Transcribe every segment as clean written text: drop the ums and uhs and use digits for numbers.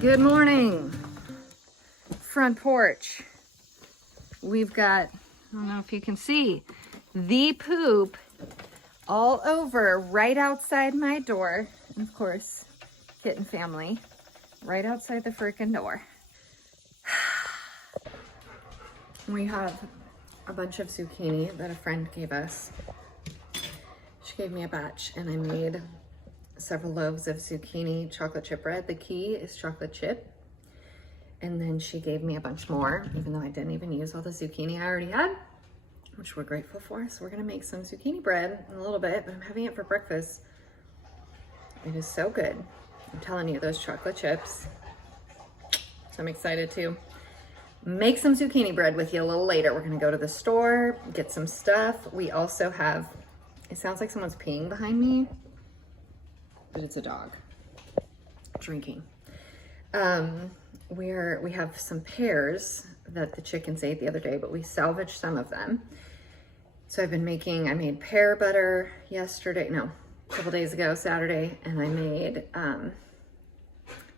Good morning. Front porch. We've got, I don't know if you can see, the poop all over right outside my door. And of course, kitten family right outside the freaking door. We have a bunch of zucchini that a friend gave us. She gave me a batch and I made several loaves of zucchini chocolate chip bread. The key is chocolate chip. And then she gave me a bunch more, even though I didn't even use all the zucchini I already had, which we're grateful for. So we're gonna make some zucchini bread in a little bit, but I'm having it for breakfast. It is so good. I'm telling you, those chocolate chips. So I'm excited to make some zucchini bread with you a little later. We're gonna go to the store, get some stuff. We also have, it sounds like someone's peeing behind me, but it's a dog drinking. We have some pears that the chickens ate the other day, but we salvaged some of them. So I made pear butter yesterday, no, a couple days ago, Saturday, and I made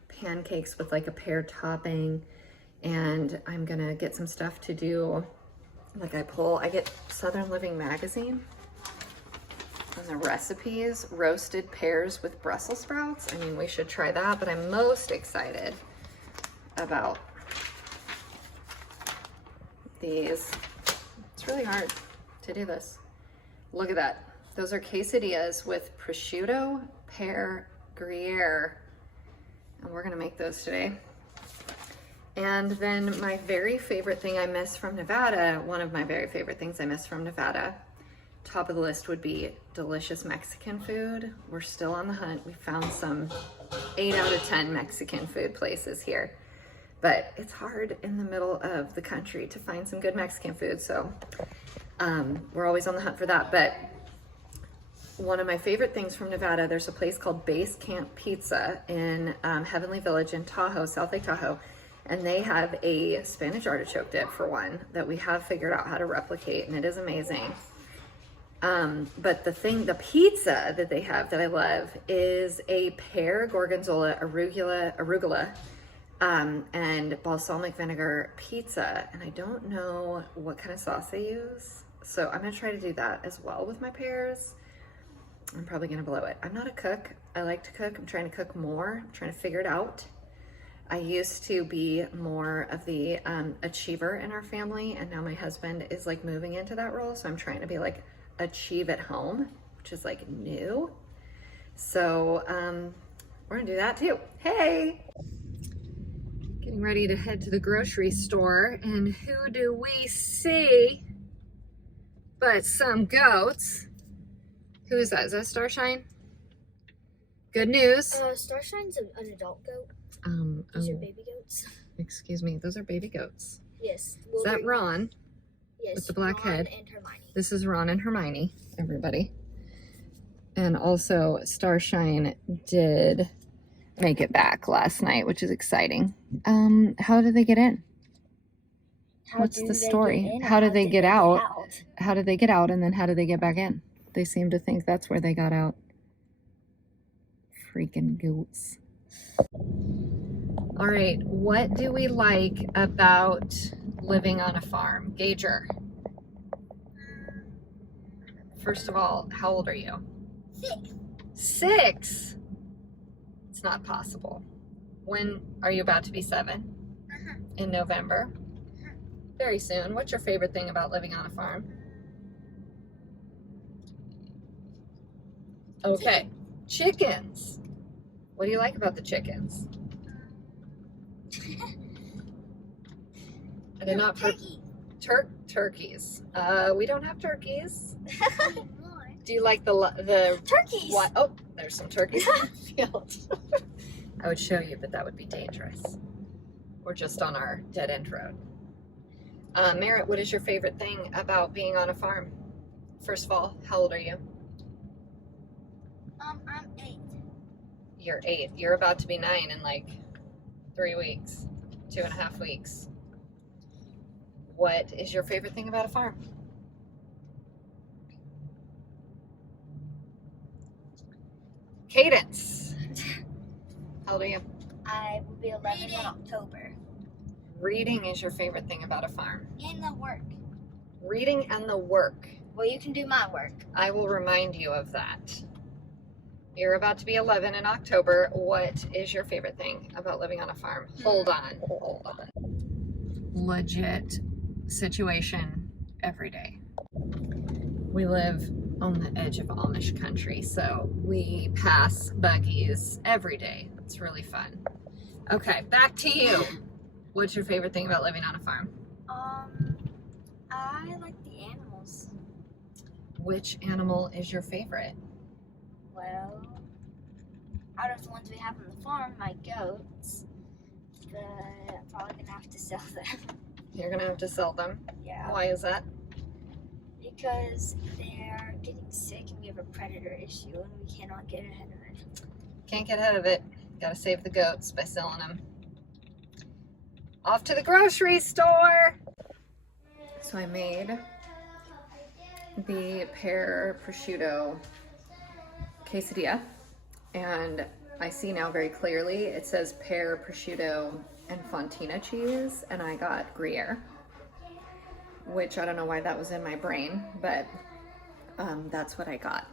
pancakes with like a pear topping, and I'm gonna get some stuff to do. Like I get Southern Living magazine, and the recipes, roasted pears with Brussels sprouts. I mean, we should try that, but I'm most excited about these. It's really hard to do this. Look at that. Those are quesadillas with prosciutto, pear, Gruyere, and we're gonna make those today. And then my very favorite thing I miss from Nevada, one of my very favorite things I miss from Nevada, top of the list would be delicious Mexican food. We're still on the hunt. We found some 8 out of 10 Mexican food places here, but it's hard in the middle of the country to find some good Mexican food. So we're always on the hunt for that. But one of my favorite things from Nevada, there's a place called Base Camp Pizza in Heavenly Village in Tahoe, South Lake Tahoe. And they have a Spanish artichoke dip for one that we have figured out how to replicate, and it is amazing. But the pizza that they have that I love is a pear, gorgonzola, arugula, and balsamic vinegar pizza. And I don't know what kind of sauce they use. So I'm gonna try to do that as well with my pears. I'm probably gonna blow it. I'm not a cook. I like to cook. I'm trying to cook more. I'm trying to figure it out. I used to be more of the achiever in our family, and now my husband is like moving into that role. So I'm trying to be like achieve at home, which is like new. So we're gonna do that too. Hey, getting ready to head to the grocery store, and who do we see but some goats? Who is that? Is that Starshine? Good news. Starshine's an adult goat. These are baby goats. Excuse me, those are baby goats. Yes. Is that Ron? Yes. With the black Ron head. and Hermione. This is Ron and Hermione, everybody. And also Starshine did make it back last night, which is exciting. How did they get in? What's the story? How did they get out? How did they get out, and then how did they get back in? They seem to think that's where they got out. Freaking goats. All right, what do we like about living on a farm? Gager. First of all, how old are you? 6. 6? It's not possible. When are you about to be 7? In November? Very soon. What's your favorite thing about living on a farm? Okay, chickens. What do you like about the chickens? I did not put turkeys. We don't have turkeys. Do you like the turkeys? What? Oh, there's some turkeys in the field. I would show you, but that would be dangerous. We're just on our dead end road. Merritt, what is your favorite thing about being on a farm? First of all, how old are you? I'm 8. You're 8. You're about to be 9 in like 3 weeks, 2.5 weeks. What is your favorite thing about a farm? Cadence. How old are you? I will be 11 in October. Reading is your favorite thing about a farm. And the work. Reading and the work. Well, you can do my work. I will remind you of that. You're about to be 11 in October. What is your favorite thing about living on a farm? Hold on. Legit situation every day. We live on the edge of Amish country, so we pass buggies every day. It's really fun. Okay, back to you. What's your favorite thing about living on a farm? I like the animals. Which animal is your favorite? Well, out of the ones we have on the farm, my goats, but I'm probably gonna have to sell them. You're gonna have to sell them. Yeah. Why is that? Because they're getting sick and we have a predator issue and we cannot get ahead of it. Can't get ahead of it. Gotta save the goats by selling them. Off to the grocery store! So I made the pear prosciutto quesadilla, and I see now very clearly it says pear prosciutto and fontina cheese, and I got Gruyere, which I don't know why that was in my brain, but that's what I got.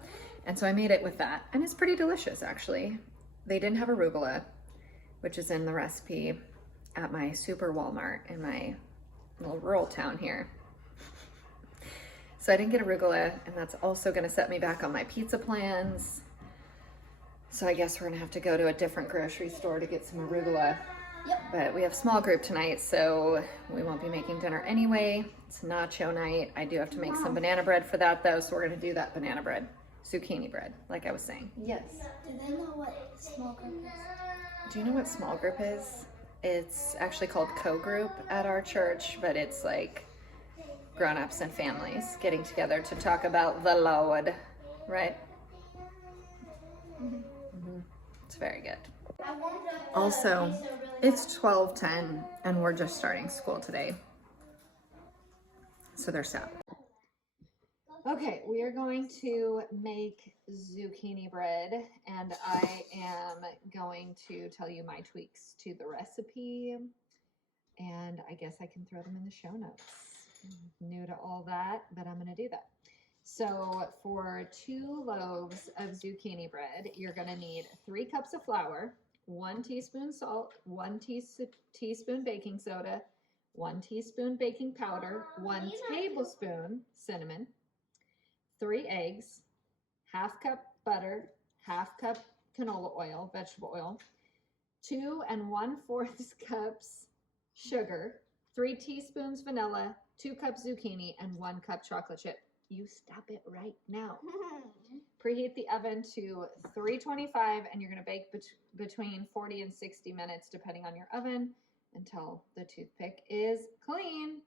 And so I made it with that, and it's pretty delicious actually. They didn't have arugula, which is in the recipe at my super Walmart in my little rural town here. So I didn't get arugula, and that's also gonna set me back on my pizza plans. So I guess we're gonna have to go to a different grocery store to get some arugula. Yep. But we have small group tonight, so we won't be making dinner anyway. It's nacho night. I do have to make some banana bread for that though, so we're gonna do that banana bread. Zucchini bread, like I was saying. Yes. Do they know what small group is? Do you know what small group is? It's actually called co-group at our church, but it's like grown-ups and families getting together to talk about the Lord, right? Mm-hmm. It's very good. Also, it's 12:10 and we're just starting school today. So there's that. Okay, we are going to make zucchini bread, and I am going to tell you my tweaks to the recipe, and I guess I can throw them in the show notes. New to all that, but I'm going to do that. So for 2 loaves of zucchini bread, you're going to need 3 cups of flour, 1 teaspoon salt, 1 teaspoon baking soda, 1 teaspoon baking powder, 1 tablespoon cinnamon, 3 eggs, half cup butter, half cup canola oil, vegetable oil, 2 1/4 cups sugar, 3 teaspoons vanilla, 2 cups zucchini, and 1 cup chocolate chip. You stop it right now. Preheat the oven to 325, and you're going to bake between 40 and 60 minutes, depending on your oven, until the toothpick is clean.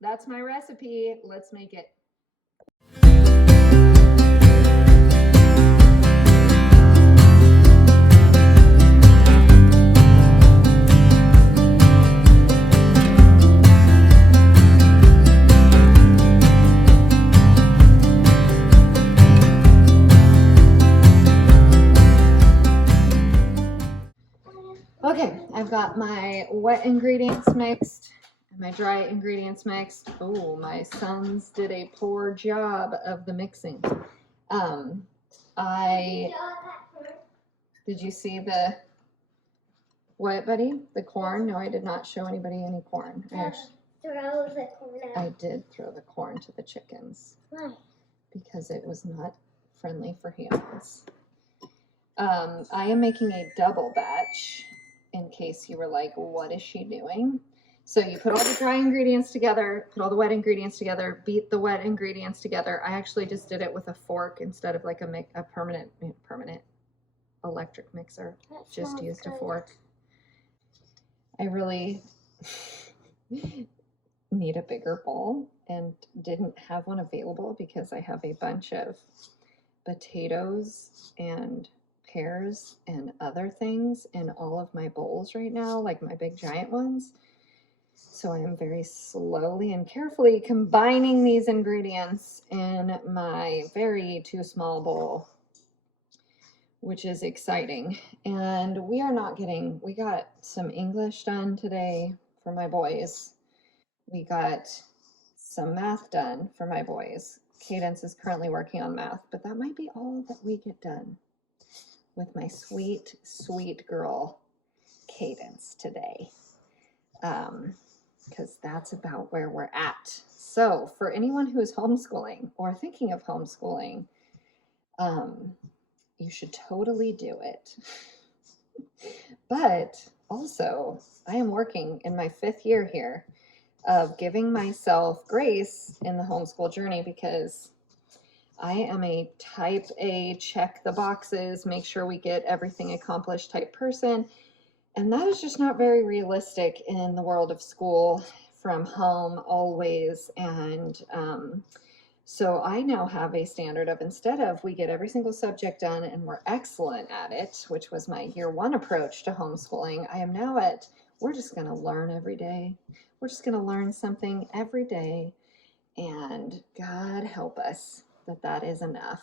That's my recipe. Let's make it. Okay, I've got my wet ingredients mixed and my dry ingredients mixed. Oh, my sons did a poor job of the mixing. Did you see the, what, buddy? The corn? No, I did not show anybody any corn. I did throw the corn to the chickens. Why? Because it was not friendly for humans. I am making a double batch, in case you were like, what is she doing? So you put all the dry ingredients together, put all the wet ingredients together, beat the wet ingredients together. I actually just did it with a fork instead of like a permanent electric mixer. Just used a fork. I really need a bigger bowl and didn't have one available because I have a bunch of potatoes and pears and other things in all of my bowls right now, like my big giant ones. So I am very slowly and carefully combining these ingredients in my very too small bowl which is exciting. And we got some English done today for my boys. We got some math done for my boys. Cadence is currently working on math, but that might be all that we get done with my sweet, sweet girl Cadence today. Because that's about where we're at. So for anyone who is homeschooling or thinking of homeschooling, you should totally do it. But also, I am working in my 5th year here of giving myself grace in the homeschool journey, because I am a type A, check the boxes, make sure we get everything accomplished type person. And that is just not very realistic in the world of school from home always. And so I now have a standard of, instead of we get every single subject done and we're excellent at it, which was my year 1 approach to homeschooling, I am now at, we're just going to learn every day. We're just going to learn something every day. And God help us that is enough.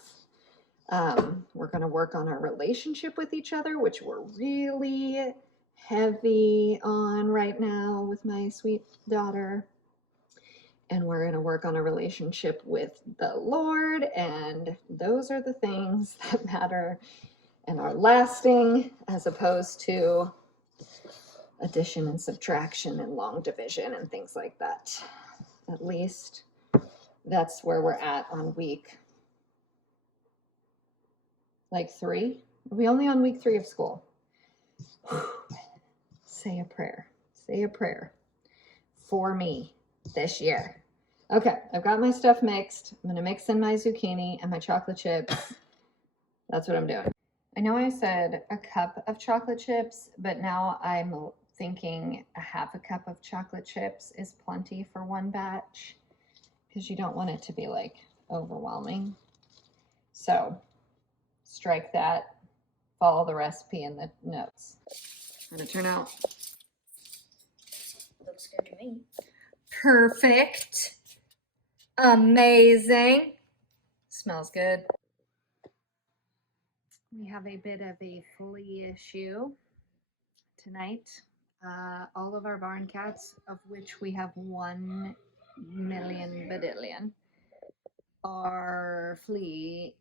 We're going to work on our relationship with each other, which we're really heavy on right now with my sweet daughter. And we're going to work on a relationship with the Lord. And those are the things that matter and are lasting, as opposed to addition and subtraction and long division and things like that. At least that's where we're at on week 3. Are we only on week 3 of school? Say a prayer. Say a prayer for me this year. Okay, I've got my stuff mixed. I'm going to mix in my zucchini and my chocolate chips. That's what I'm doing. I know I said a cup of chocolate chips, but now I'm thinking a half a cup of chocolate chips is plenty for one batch, because you don't want it to be like overwhelming. So strike that, follow the recipe in the notes. How'd it turn out? Looks good to me. Perfect. Amazing. Smells good. We have a bit of a flea issue tonight. All of our barn cats, of which we have 1 million badillion, are fleed.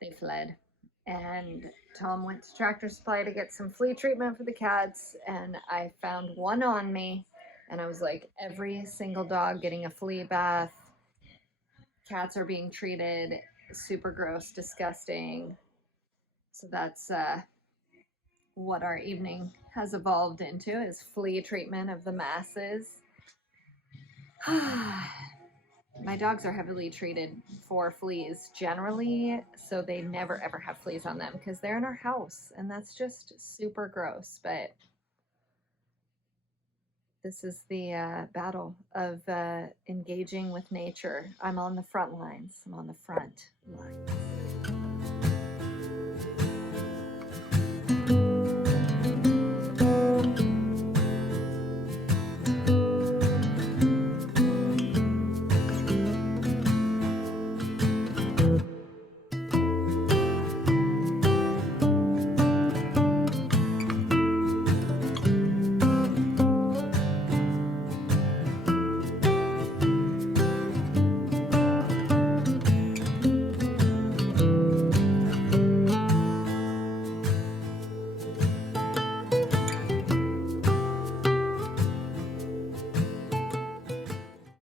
They fled. And Tom went to Tractor Supply to get some flea treatment for the cats, and I found one on me, and I was like, every single dog getting a flea bath. Cats are being treated super gross, disgusting. So that's what our evening has evolved into, is flea treatment of the masses. My dogs are heavily treated for fleas generally, so they never ever have fleas on them because they're in our house, and that's just super gross. But this is the battle of engaging with nature. I'm on the front lines. I'm on the front lines.